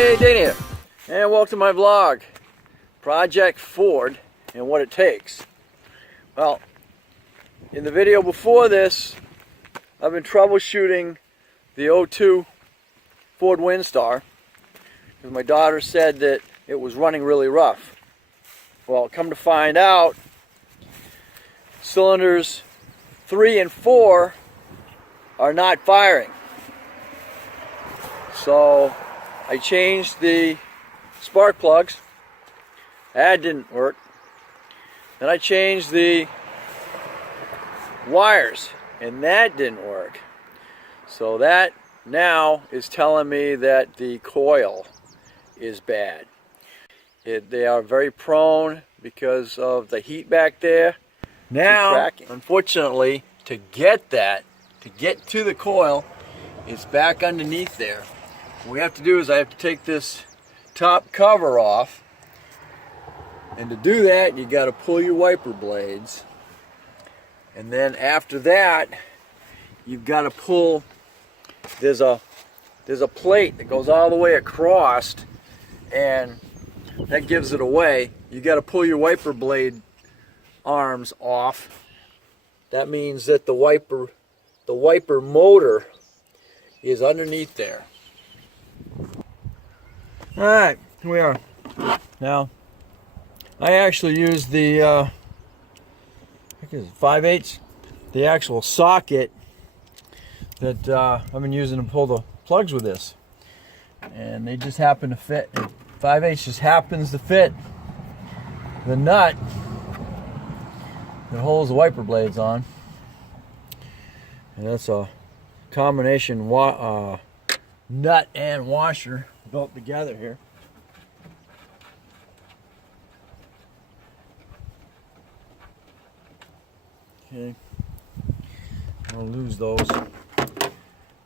Hey, Dana here, and welcome to my vlog, Project Ford and what it takes. Well, in the video before this, I've been troubleshooting the 02 Ford Windstar because my daughter said that it was running really rough. Well, come to find out, cylinders 3 and 4 are not firing. So I changed the spark plugs. That didn't work. Then I changed the wires, and that didn't work. So that now is telling me that the coil is bad. They are very prone because of the heat back there. Now, unfortunately, to get to the coil, it's back underneath there. What we have to do is I have to take this top cover off, and to do that you got to pull your wiper blades, and then after that you've got to pull, there's a plate that goes all the way across, and that gives it away. You got to pull your wiper blade arms off. That means that the wiper motor is underneath there. Alright, here we are. Now, I actually use the, I think it's 5/8, the actual socket that I've been using to pull the plugs with this. And they just happen to fit. 5/8 just happens to fit the nut that holds the wiper blades on. And that's a combination nut and washer built together here. Okay, I'll lose those.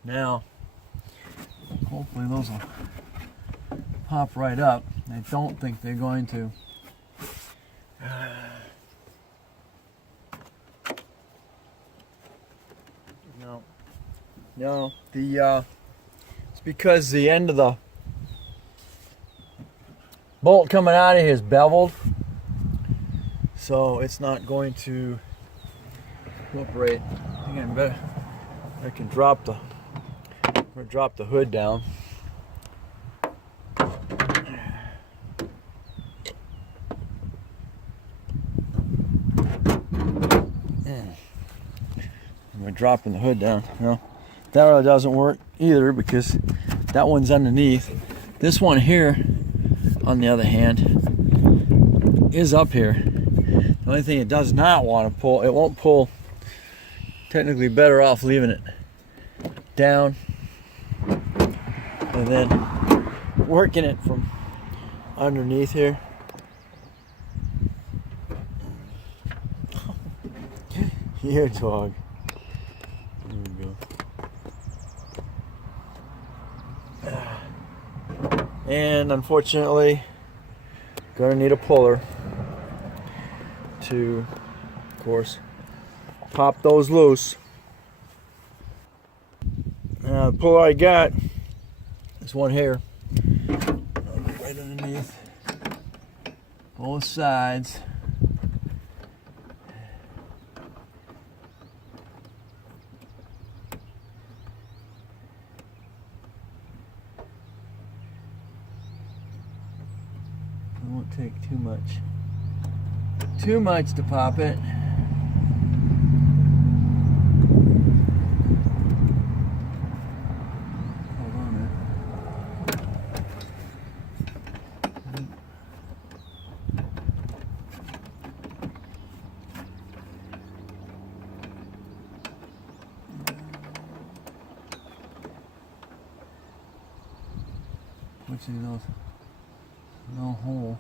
Now, hopefully those will pop right up. I don't think they're going to. No, it's because the end of the bolt coming out of here is beveled, so it's not going to operate. I think I can drop the hood down. We're dropping the hood down. No, that really doesn't work either because that one's underneath. This one here, on the other hand, is up here. The only thing it does not want to pull, it won't pull. Technically better off leaving it down and then working it from underneath here. Here, dog. There we go. And unfortunately, gonna need a puller to, of course, pop those loose. Now the puller I got is one here, right underneath both sides. It won't take too much to pop it. Which is no hole.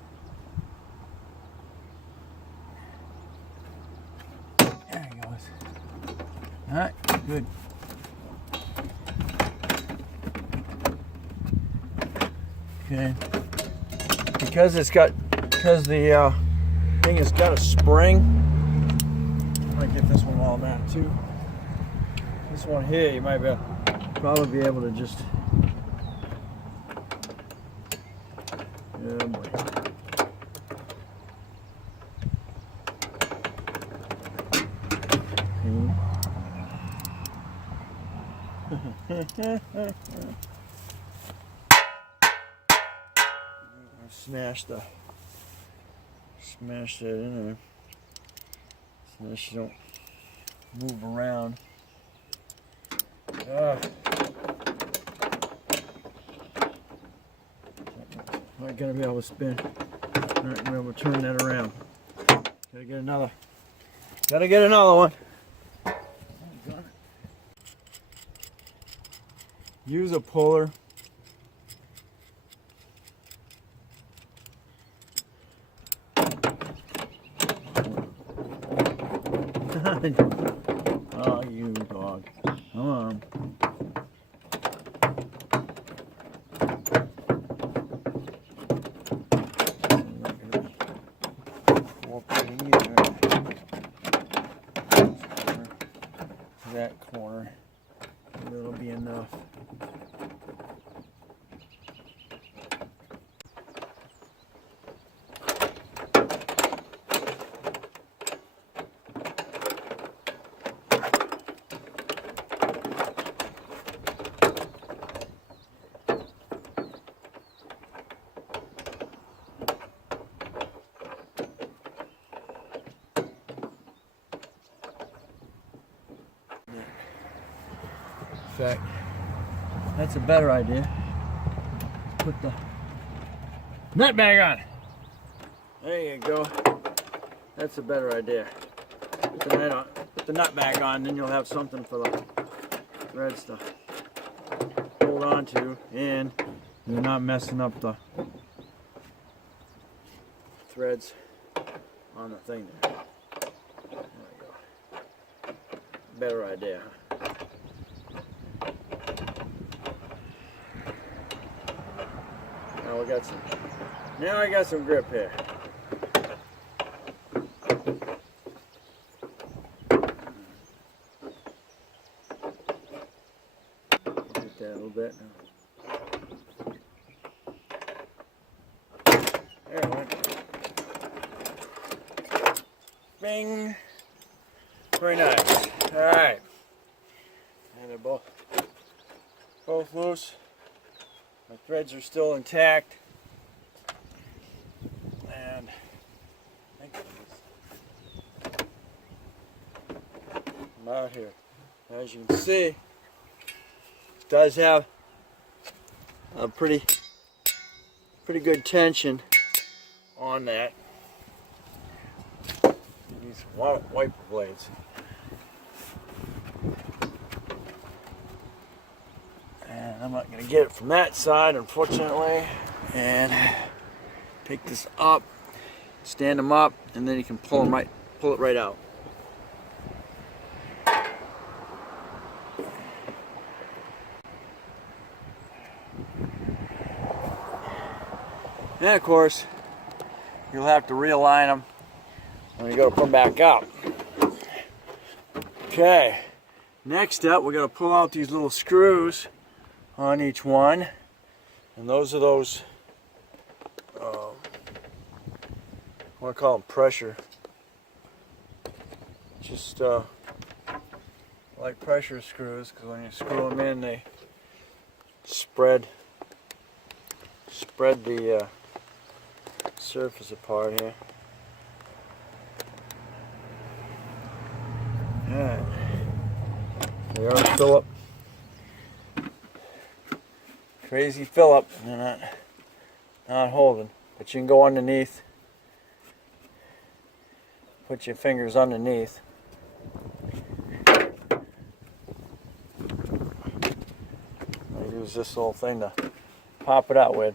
There he goes. Alright, good. Okay. Because the thing has got a spring, I might get this one all that too. This one here, you might probably be able to just Oh boy. Smash that in there so that you don't move around. Not gonna be able to spin. Not gonna be able to turn that around. Gotta get another. Gotta get another one. Use a puller. Oh, you dog. Come on. That corner. That'll be enough. In fact, that's a better idea. Put the nut bag on. There you go. That's a better idea. Put the nut bag on, then you'll have something for the threads to hold on to, and you're not messing up the threads on the thing there. There we go. Better idea, huh? Now I got some grip here. Get that a little bit now. There it went. Bing. Very nice. All right. And they're both loose. My threads are still intact. And I'm out here. As you can see, it does have a pretty good tension on that. These wiper blades. And I'm not going to get it from that side, unfortunately. And pick this up, stand them up, and then you can pull it right out. And of course, you'll have to realign them when you go to put them back up. Okay, next up, we're going to pull out these little screws on each one, and those are those I want to call them pressure, just like pressure screws, because when you screw them in, they spread the surface apart here. Alright, they are Philip. Crazy Philip, they're not holding, but you can go underneath, put your fingers underneath. I use this little thing to pop it out with.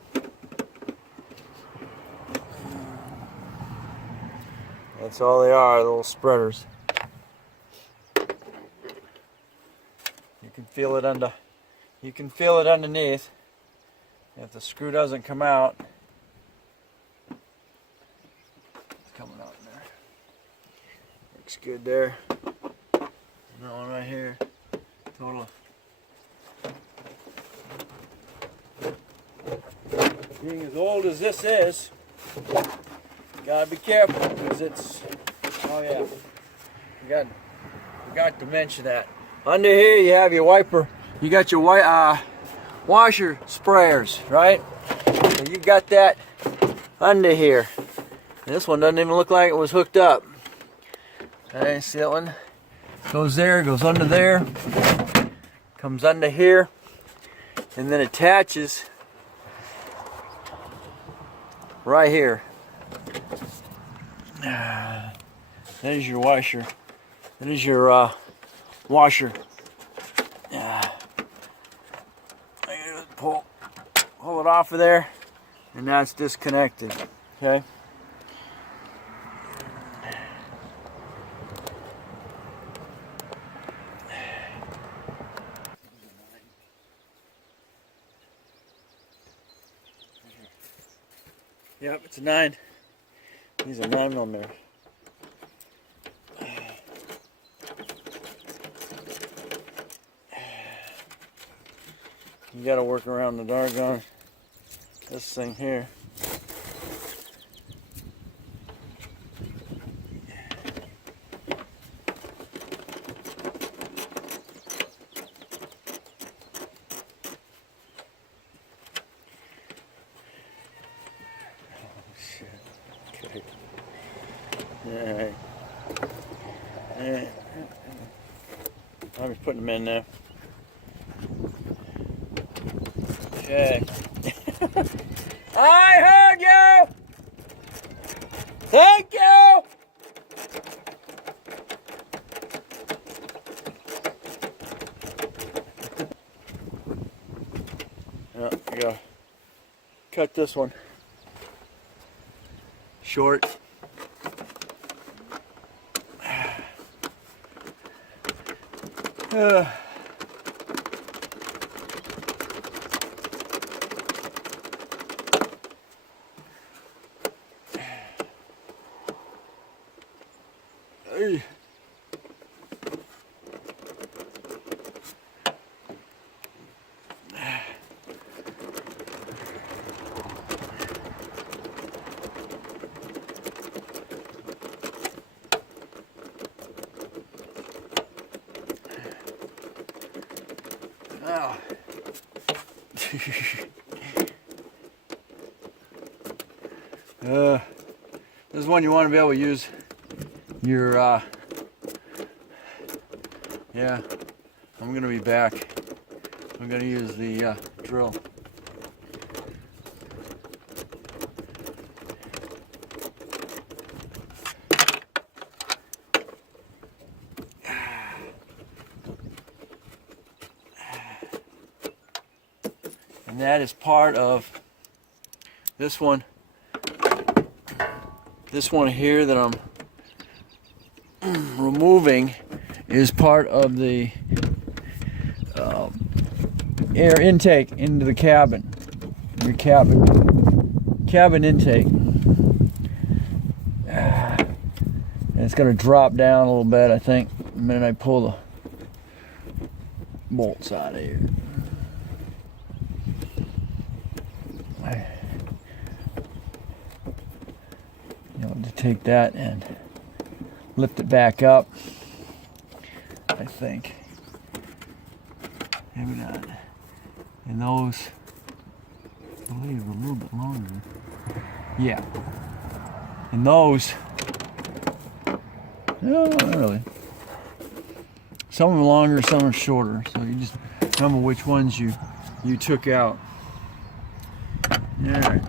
That's all they are, little spreaders. You can feel it underneath. If the screw doesn't come out, it's coming out in there. Looks good there. And that one right here, total being as old as this is, gotta be careful because it's, oh yeah, forgot to mention that. Under here you have your wiper, you got your washer sprayers, right? So you got that under here. And this one doesn't even look like it was hooked up. Okay, see that one? Goes there, goes under there, comes under here, and then attaches right here. There's your washer. That is your washer. I gotta pull it off of there, and that's disconnected. Okay. Yep, it's a 9. These are 9mm. You gotta work around the doggone this thing here. Okay. Alright. I'm just putting them in there. Okay. I heard you! Thank you! Yeah, I gotta cut this one short. Oh. This is one you want to be able to use your yeah, I'm gonna be back. I'm gonna use the drill. And that is part of this one. This one here that I'm removing is part of the air intake into the cabin. Your cabin intake. And it's going to drop down a little bit, I think, the minute I pull the bolts out of here. To take that and lift it back up, I think. Maybe not. And those, I believe, are a little bit longer. Yeah. And those, no, not really. Some are longer, some are shorter. So you just remember which ones you took out. All right.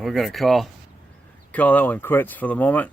We're gonna call that one quits for the moment.